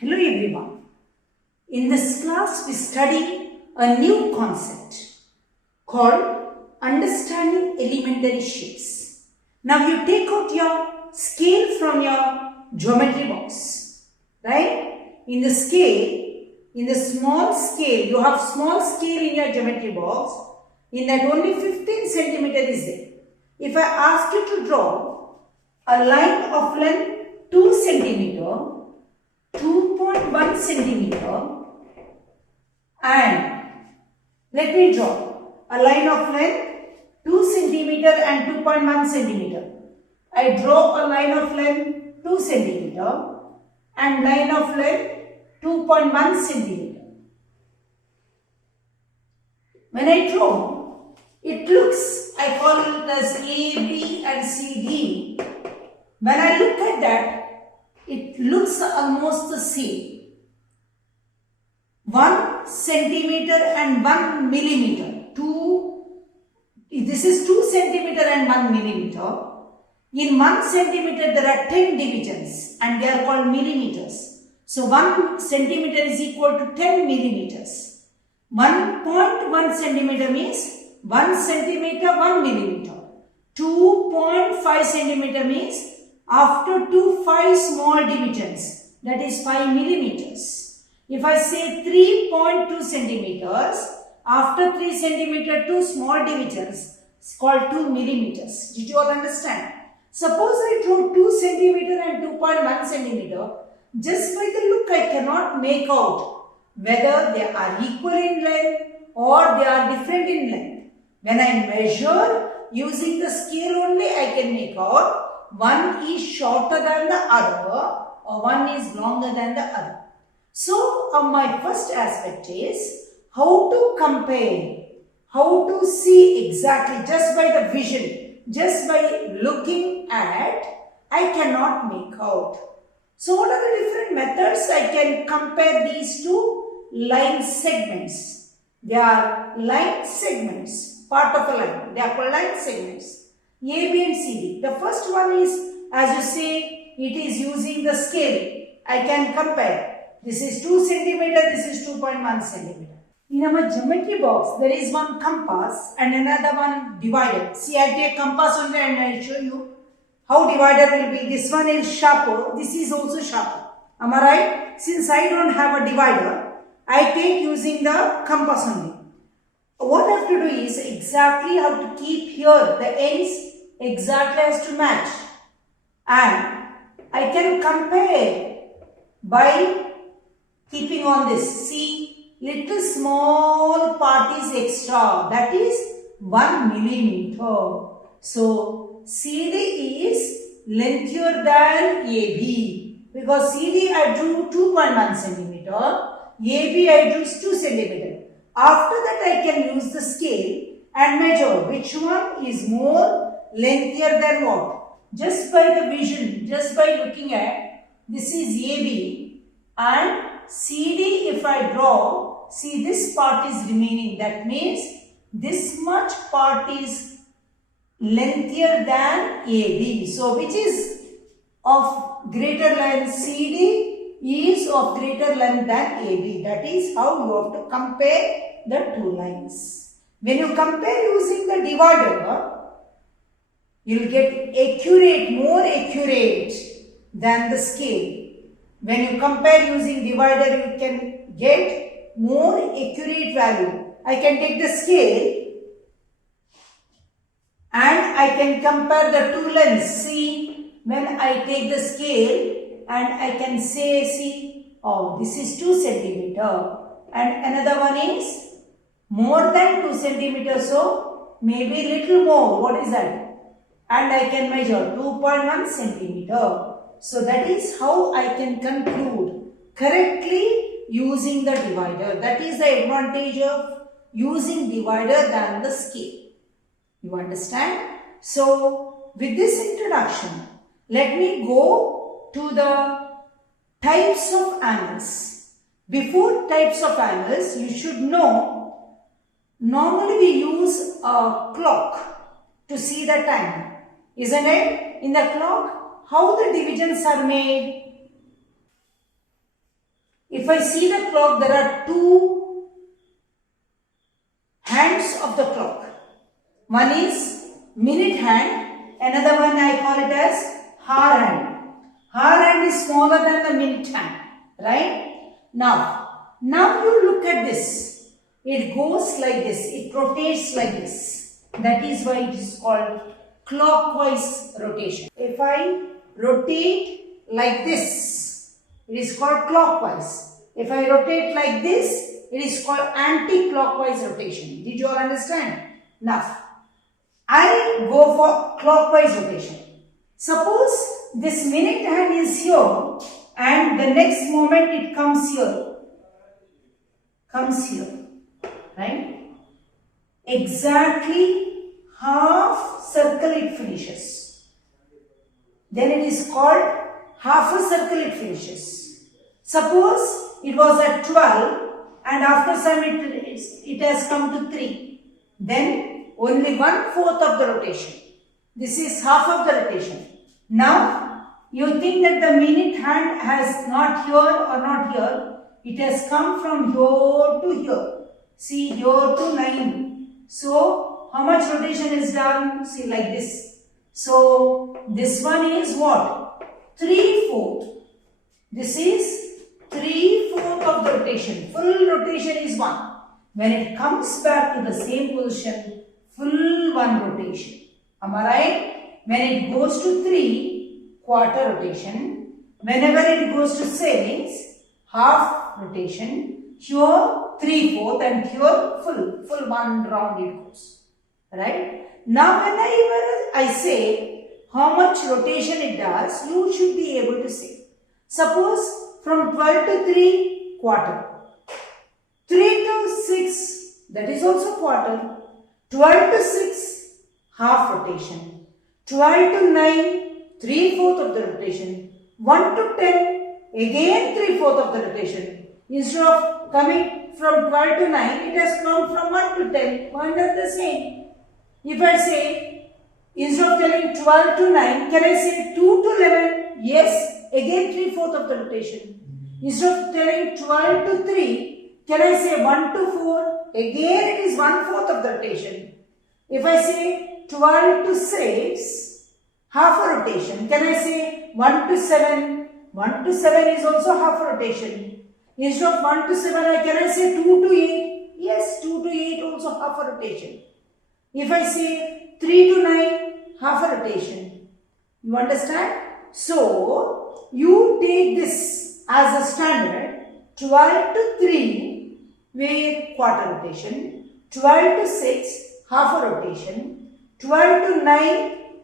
Hello everyone. In this class we study a new concept called understanding elementary shapes. Now you take out your scale from your geometry box, right? In the small scale, you have small scale in your geometry box. In that only 15 centimeter is there. If I ask you to draw a line of length 2 centimeter, 2.1 centimeter, and let me draw a line of length 2 centimeter and 2.1 centimeter. I draw a line of length 2 centimeter and line of length 2.1 centimeter. When I draw, it looks, I call it as A, B and C, D. When I look at that, it looks almost the same. 1 centimeter and 1 millimeter. This is 2 centimeter and 1 millimeter. In 1 centimeter there are 10 divisions and they are called millimeters. So 1 centimeter is equal to 10 millimeters. 1.1 centimeter means 1 centimeter 1 millimeter. 2.5 centimeter means after 5 small divisions, that is 5 millimeters. If I say 3.2 centimeters, after 3 centimeter 2 small divisions, it's called 2 millimeters. Did you all understand? Suppose I draw 2 centimeter and 2.1 centimeter, just by the look I cannot make out whether they are equal in length or they are different in length. When I measure using the scale only, I can make out one is shorter than the other or one is longer than the other. So, my first aspect is how to compare, how to see exactly just by the vision, just by looking at, I cannot make out. So, what are the different methods I can compare these two line segments? They are line segments, part of a line. They are called line segments. A, B and C, D. The first one is, as you say, it is using the scale. I can compare. This is 2 centimeter, this is 2.1 centimeter. In our geometry box, there is one compass and another one divider. See, I take compass only and I show you how divider will be. This one is sharper, this is also sharper. Am I right? Since I don't have a divider, I take using the compass only. What I have to do is exactly how to keep here the ends exactly has to match, and I can compare by keeping on this. See, little small part is extra, that is 1 millimeter. So CD is lengthier than AB because CD I drew 2.1 centimeter, AB I drew 2 centimeter. After that I can use the scale and measure which one is more lengthier than what. Just by the vision, just by looking at, this is AB and CD if I draw, see this part is remaining. That means this much part is lengthier than AB. So which is of greater length? CD is of greater length than AB. That is how you have to compare the two lines. When you compare using the divider, you will get accurate, more accurate than the scale. When you compare using divider, you can get more accurate value. I can take the scale and I can compare the two lengths. See, when I take the scale and I can say, see, oh, this is 2 centimeter and another one is more than 2 centimeter, so maybe little more. What is that? And I can measure 2.1 centimeter. So that is how I can conclude correctly using the divider. That is the advantage of using divider than the scale. You understand? So with this introduction, let me go to the types of angles. Before types of angles, you should know, normally we use a clock to see the time. Isn't it? In the clock, how the divisions are made? If I see the clock, there are two hands of the clock. One is minute hand, another one I call it as hour hand. Hour hand is smaller than the minute hand, right? Now you look at this. It goes like this, it rotates like this. That is why it is called clockwise rotation. If I rotate like this, it is called clockwise. If I rotate like this, it is called anti-clockwise rotation. Did you all understand? Now, I go for clockwise rotation. Suppose this minute hand is here and the next moment it comes here, right? Exactly half circle it finishes. Then it is called half a circle it finishes. Suppose it was at 12 and after some it has come to 3. Then only 1/4 of the rotation. This is half of the rotation. Now you think that the minute hand has not here or not here. It has come from here to here. See, here to 9. So how much rotation is done? See, like this. So this one is what? 3/4. This is 3/4 of the rotation. Full rotation is 1. When it comes back to the same position, full 1 rotation. Am I right? When it goes to 3, quarter rotation. Whenever it goes to 6, half rotation. Here 3/4 and here full 1 round it goes. Right? Now whenever I say how much rotation it does, you should be able to say. Suppose from 12 to 3, quarter. 3 to 6, that is also quarter. 12 to 6, half rotation. 12 to 9, 3/4 of the rotation. 1 to 10, again 3/4 of the rotation. Instead of coming from 12 to 9, it has come from 1 to 10. Why not the same? If I say, instead of telling 12 to 9, can I say 2 to 11? Yes, again 3/4 of the rotation. Instead of telling 12 to 3, can I say 1 to 4? Again it is 1/4 of the rotation. If I say 12 to 6, half a rotation. Can I say 1 to 7? 1 to 7 is also half a rotation. Instead of 1 to 7, can I say 2 to 8? Yes, 2 to 8 also half a rotation. If I say 3 to 9, half a rotation. You understand? So, you take this as a standard. 12 to 3, where quarter rotation. 12 to 6, half a rotation. 12 to 9,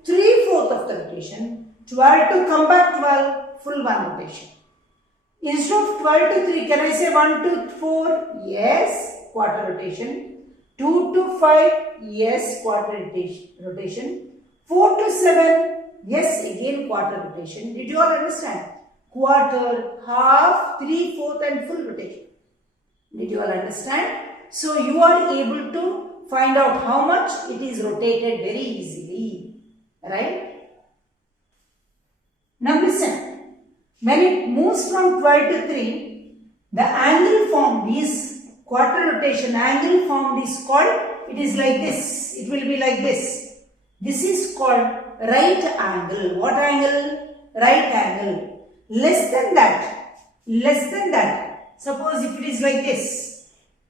3/4 of the rotation. 12 to come back 12, full 1 rotation. Instead of 12 to 3, can I say 1 to 4? Yes, quarter rotation. 2 to 5, yes, quarter rotation. 4 to 7, yes, again quarter rotation. Did you all understand? Quarter, half, 3/4 and full rotation. Did you all understand? So you are able to find out how much it is rotated very easily. Right? Now listen. When it moves from 12 to 3, the angle formed is quarter rotation. Angle formed is called, it is like this. It will be like this. This is called right angle. What angle? Right angle. Less than that. Suppose if it is like this,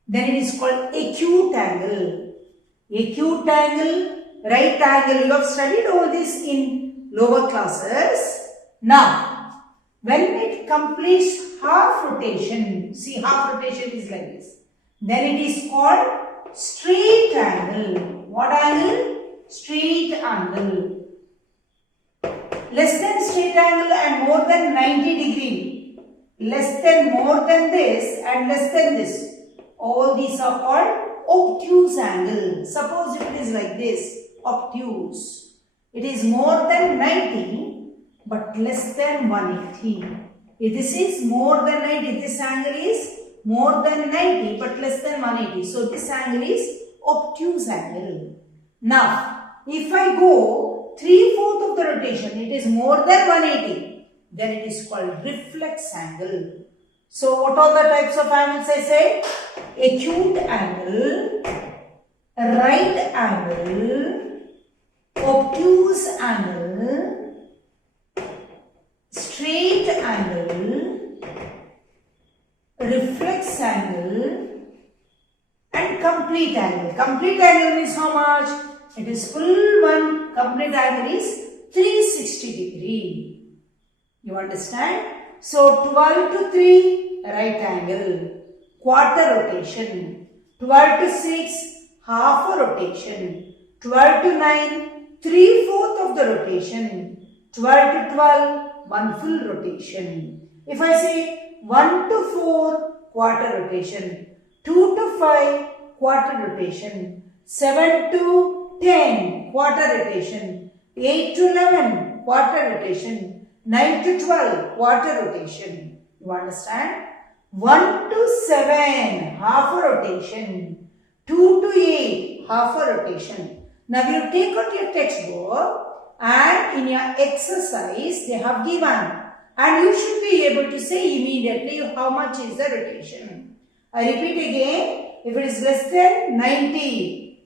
then it is called acute angle. Acute angle, right angle. You have studied all this in lower classes. Now, when it completes half rotation, see, half rotation is like this, then it is called straight angle. What angle? Straight angle. Less than straight angle and more than 90 degree. Less than, more than this and less than this. All these are called obtuse angle. Suppose it is like this, obtuse. It is more than 90 but less than 180. If this is more than 90, this angle is more than 90 but less than 180. So this angle is obtuse angle. Now, if I go 3/4 of the rotation, it is more than 180, then it is called reflex angle. So what are the types of angles I said? Acute angle, right angle, obtuse angle, straight angle, reflex angle, and complete angle. Complete angle is how much? It is full one. Complete angle is 360 degree. You understand? So 12 to 3, right angle, quarter rotation. 12 to 6, half a rotation. 12 to 9, 3/4 of the rotation. 12 to 12, one full rotation. If I say 1 to 4, quarter rotation. 2 to 5, quarter rotation. 7 to 10, quarter rotation. 8 to 11, quarter rotation. 9 to 12, quarter rotation. You understand? 1 to 7, half a rotation. 2 to 8, half a rotation. Now you take out your textbook and in your exercise they have given, and you should be able to say immediately how much is the rotation. I repeat again, if it is less than 90,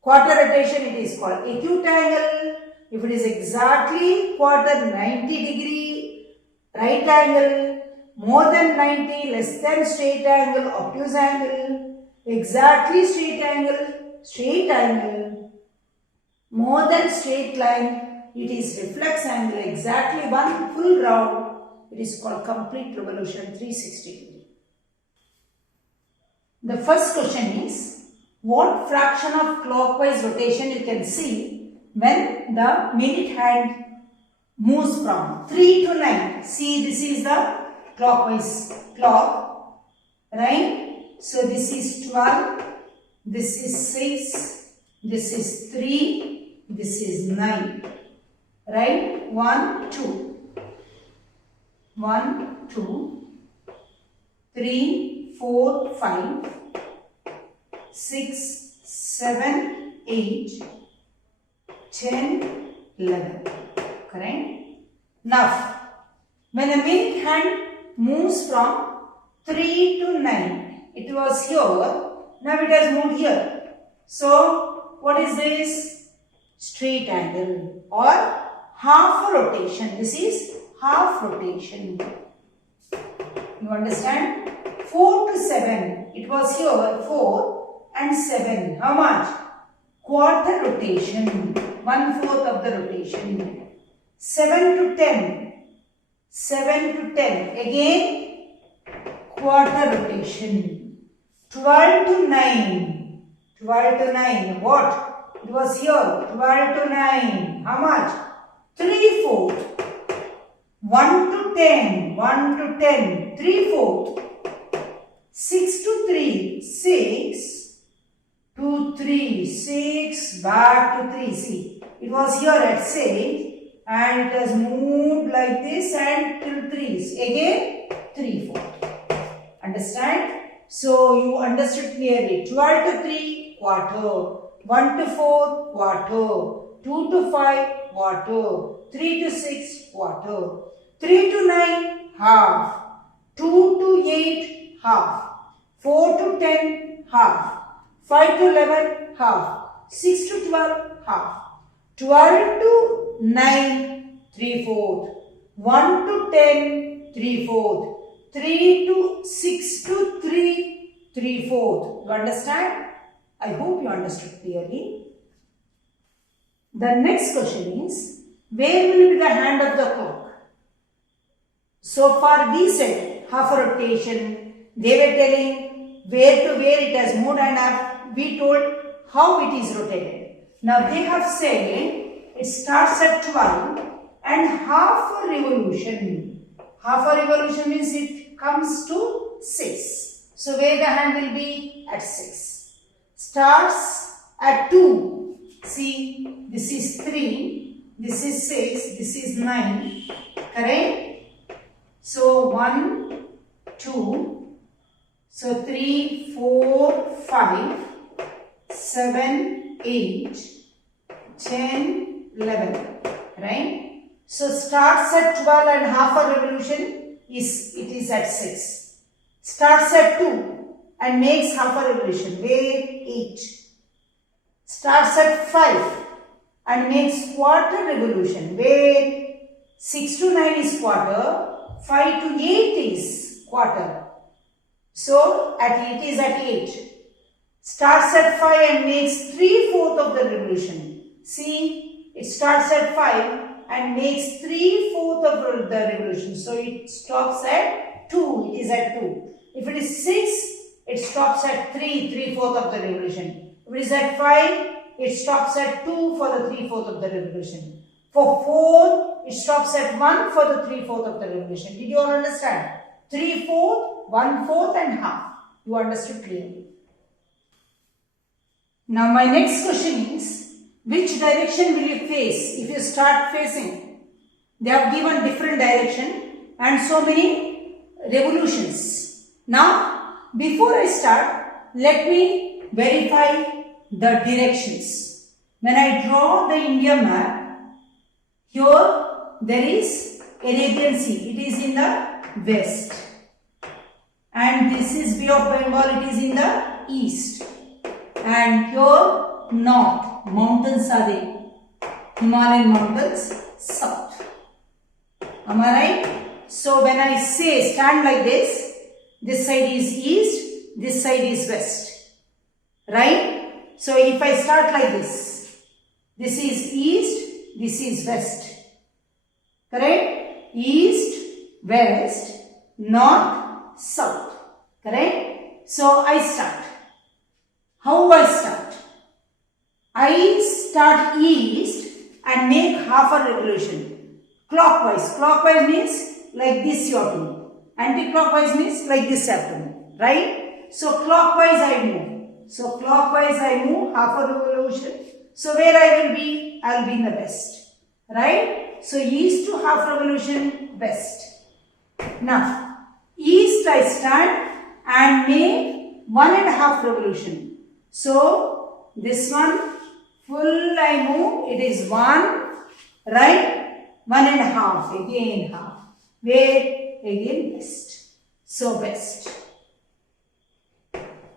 quarter rotation, it is called acute angle. If it is exactly quarter 90 degree, right angle. More than 90, less than straight angle, obtuse angle. Exactly straight angle. More than straight line, it is reflex angle. Exactly one full round, it is called complete revolution 360 degree. The first question is, what fraction of clockwise rotation you can see when the minute hand moves from 3 to 9. See, this is the clockwise clock, right? So this is 12, this is 6, this is 3, this is 9, right? 1, 2, 1, 2, 3, 4, 5, 6, 7, 8, 10, 11. Correct? Now, when a minute hand moves from 3 to 9, it was here, now it has moved here. So, what is this? Straight angle or half a rotation. This is half rotation. You understand? 4 to 7, it was here 4 and 7. How much? Quarter rotation. 1/4 of the rotation. 7 to 10. 7 to 10. Again, quarter rotation. 12 to 9. 12 to 9. What? It was here. 12 to 9. How much? 3/4. 1 to 10. 1 to 10. 3/4. 6 to 3. 6. 2, 3, 6, back to 3. See, it was here at 6 and it has moved like this and till 3. Again, 3/4. Understand? So, you understood clearly. 12 to 3, quarter. 1 to 4, quarter. 2 to 5, quarter. 3 to 6, quarter. 3 to 9, half. 2 to 8, half. 4 to 10, half. 5 to 11, half. 6 to 12, half. 12 to 9, 3/4. 1 to 10, 3/4. 3 to 6 to 3, 3/4. You understand? I hope you understood clearly. The next question is, where will be the hand of the clock? So far we said half a rotation. They were telling where to where it has moved and we told how it is rotated. Now they have said it starts at 12 and half a revolution. Half a revolution means it comes to 6. So where the hand will be? At 6. Starts at 2. See, this is 3, this is 6, this is 9. Correct? So 1, 2, so 3, 4, 5, 7, 8, 10, 11. Right? So starts at 12 and half a revolution it is at 6. starts at 2 and makes half a revolution. Wait, 8. Starts at 5 and makes quarter revolution. Where 6 to 9 is quarter, 5 to 8 is quarter. So it is at 8. Starts at 5 and makes 3/4 of the revolution. See, it starts at 5 and makes 3/4 of the revolution. So it stops at 2. It is at 2. If it is 6, it stops at 3, 3/4 of the revolution. If it is at 5, it stops at 2 for the 3/4 of the revolution. For 4, it stops at 1 for the 3/4 of the revolution. Did you all understand? 3/4, 1/4 and half. You understood clearly. Now my next question is, which direction will you face if you start facing? They have given different direction and so many revolutions. Now, before I start, let me verify the directions. When I draw the India map, here there is Arabian Sea. It is in the west. And this is Bay of Bengal. It is in the east. And here north. Mountains are there. Himalayan mountains south. Am I right? So when I say stand like this side is east, this side is west. Right? So if I start like this is east, this is west. Correct? East, west, north, south. Correct? So I start. How I start? I start east and make half a revolution. Clockwise. Clockwise means like this you have to move. Anti-clockwise means like this you have to move. Right? So clockwise I move. So clockwise I move half a revolution. So where I will be? I will be in the west. Right? So east to half revolution, west. Now, east I stand and make 1.5 revolution. So, this one full I move, it is 1, right? 1.5, again half. Where? Again west. So, west.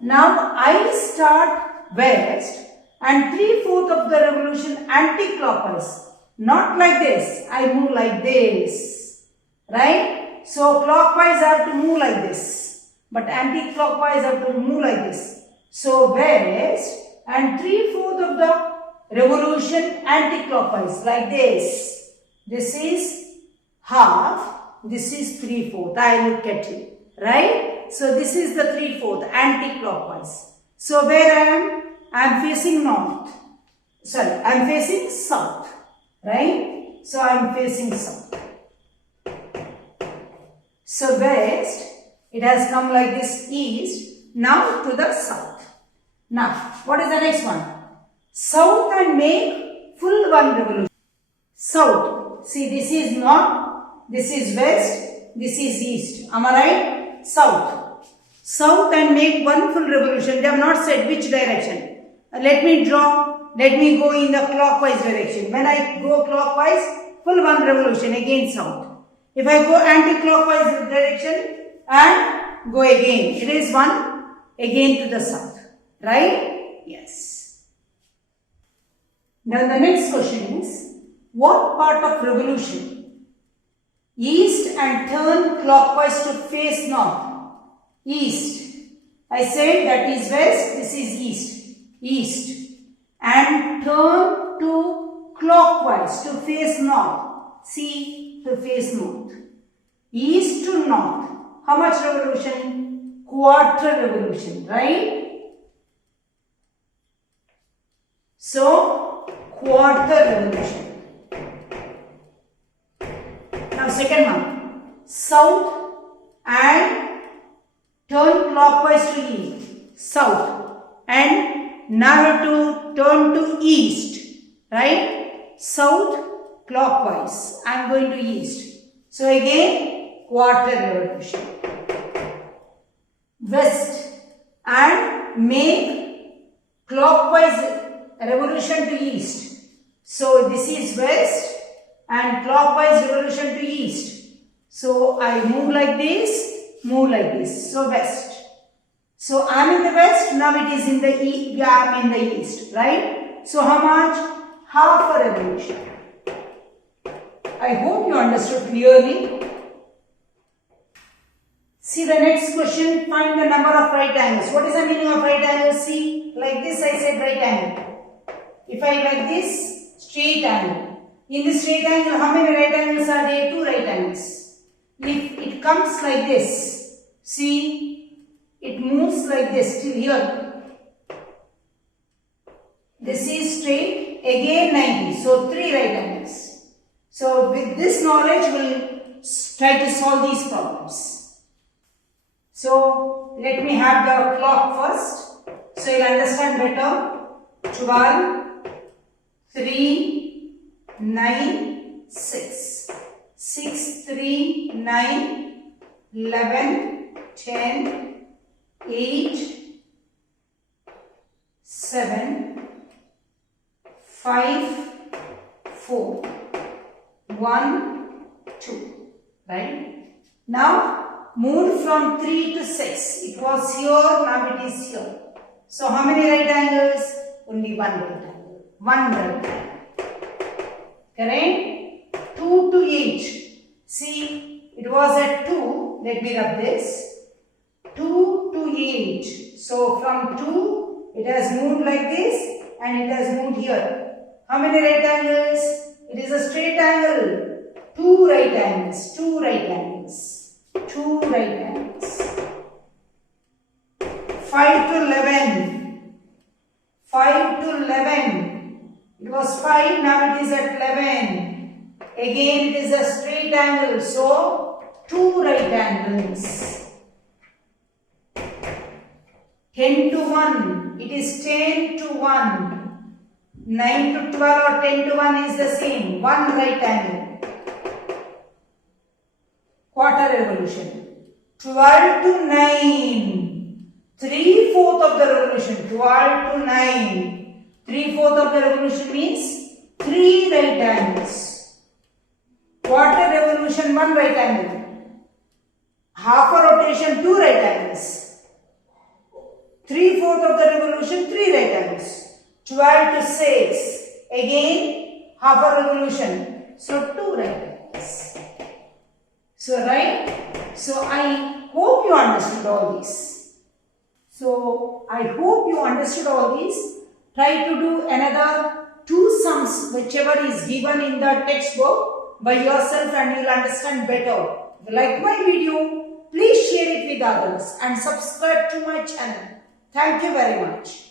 Now, I start west and 3/4 of the revolution anti-clockwise. Not like this, I move like this. Right? So, clockwise I have to move like this. But anti-clockwise I have to move like this. So, west and 3/4 of the revolution anti-clockwise like this. This is half, this is 3/4. I look at it. Right? So, this is the 3/4 anti-clockwise. So, where I am? I am facing north. Sorry, I am facing south. Right? So, I am facing south. So, west, it has come like this east, now to the south. Now, what is the next one? South and make full 1 revolution. South. See, this is north, this is west, this is east. Am I right? South. South and make 1 full revolution. They have not said which direction. Let me draw. Let me go in the clockwise direction. When I go clockwise, full 1 revolution, again south. If I go anti-clockwise direction and go again, it is 1 again to the south. Right? Yes. Now the next question is, what part of revolution? East and turn clockwise to face north. East. I said that is west, this is east. East. And turn to clockwise to face north. See, to face north. East to north. How much revolution? Quarter revolution, right? So, quarter revolution. Now, second one. South and turn clockwise to east. South. And now have to turn to east. Right? South, clockwise. I am going to east. So, again, quarter revolution. West. And make clockwise revolution to east. So, this is west and clockwise revolution to east. So, I move like this move like this. So west. So I am in the west, now it is in the east, I am in the east, right? So how much? Half a revolution. I hope you understood clearly. See the next question, find the number of right angles. What is the meaning of right angle? See, like this I said right angle. If I like this, straight angle. In this straight angle, how many right angles are there? 2 right angles. If it comes like this, see, it moves like this till here. This is straight, again 90. So 3 right angles. So with this knowledge, we'll try to solve these problems. So let me have the clock first, so you'll understand better. 12, 3, 9, 6. 6, 3, 9, 11, 10, 8, 7, 5, 4, 1, 2. Right? Now moved from 3 to 6. It was here, now it is here. So how many right angles? Only one right angle. One right angle. Correct? 2 to 8. See, it was at 2. Let me rub this. 2 to 8. So from 2, it has moved like this and it has moved here. How many right angles? It is a straight angle. 2 right angles. 2 right angles. 2 right angles. 5 to 11. 5 to 11. It was 5, now it is at 11. Again it is a straight angle, so 2 right angles. 10 to 1. It is 10 to 1. 9 to 12 or 10 to 1 is the same. 1 right angle. Quarter revolution. 12 to 9. 3/4 of the revolution. 12 to 9. 3/4 of the revolution means 3 right angles. Quarter revolution, 1 right angle. Half a rotation, 2 right angles. 3/4 of the revolution, 3 right angles. 12 to 6. Again, half a revolution. So 2 right angles. So right? So I hope you understood all this. So I hope you understood all this. Try to do another 2 sums whichever is given in the textbook by yourself and you will understand better. If you like my video, please share it with others and subscribe to my channel. Thank you very much.